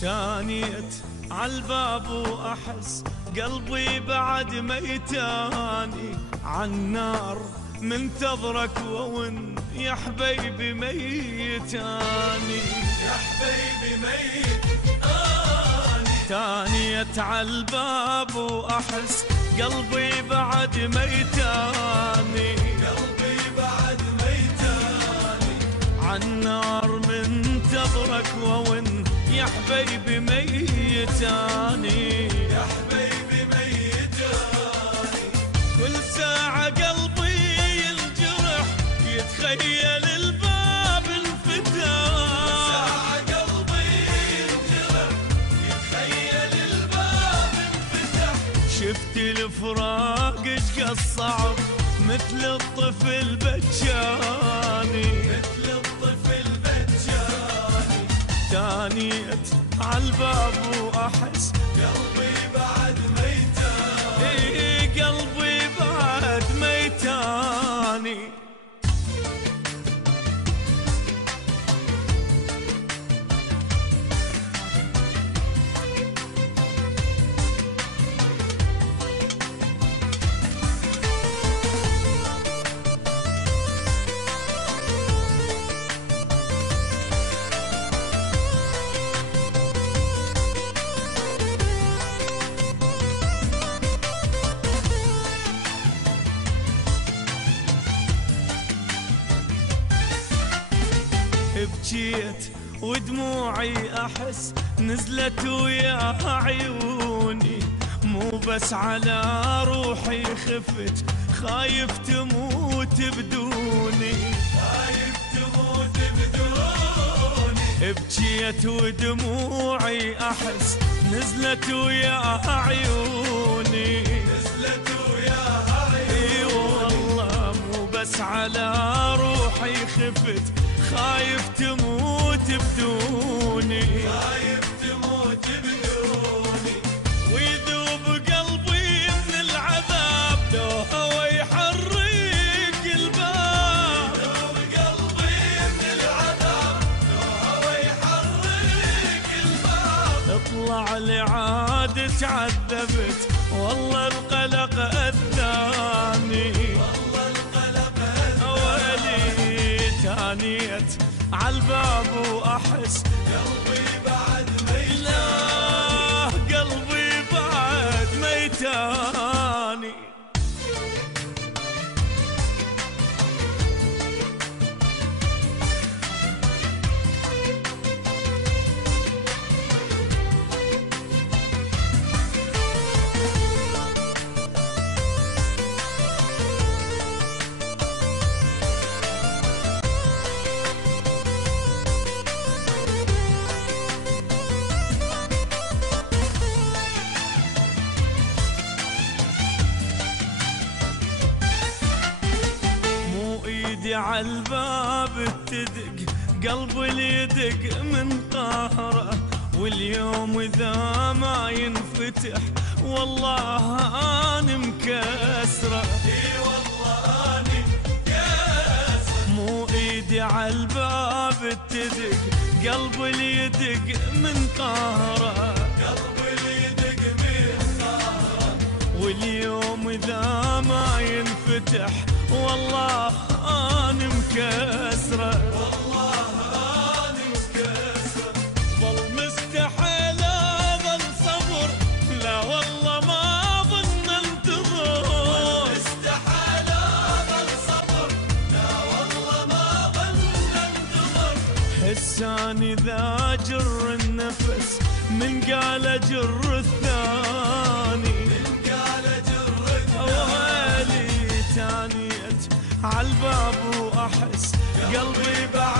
تانيت عالباب واحس قلبي بعد ميتاني عالنار منتظرك وون يا حبيبي ميتاني يا حبيبي ميتاني. تانيت عالباب واحس قلبي بعد ميتاني قلبي بعد ميتاني عالنار منتظرك وون يا حبيبي ميتاني يا حبيبي ميتاني. كل ساعة قلبي ينجرح يتخيل الباب انفتح ساعة قلبي ينجرح يتخيل الباب انفتح. شفت الفراق اشقى صعب مثل الطفل بجاني مثل الطفل بجاني. تانيت عالباب واحس قلبي بعد ميتاني. إيه قلبي بعد ميتاني. بجيت ودموعي احس نزلت ويا عيوني مو بس على روحي خفت خايف تموت بدوني خايف تموت بدوني. بجيت ودموعي احس نزلت ويا عيوني نزلت ويا عيوني. اي والله مو بس على روحي خفت خايف تموت بدوني خايف تموت بدوني. ويذوب قلبي من العذاب لو هوى يحرق الباب يذوب قلبي من العذاب لو هوى يحرق الباب. اطلع لعاد تعذبت والله القلق اذاني والله القلق ولي تانيت عالباب واحس قلبي بعد ميتاني. لا قلبي بعد ميتاني. عالباب تدق قلبي اللي يدق من قهره واليوم اذا ما ينفتح والله انا مكسره. اي والله اني مكسره. مو ايدي عالباب تدق قلبي اللي يدق من قهره قلبي اللي يدق من قهره واليوم اذا ما ينفتح والله أنا مكسرة. والله أنا مكسرة. ظل مستحيل أظل صبر لا والله ما ظن انتظر. مستحيل أظل صبر لا والله ما ظن انتظر. حساني ذا جر النفس من قال جر الثاني من قال جر الثاني. ويلي تانيت عالباب واحس قلبي بعد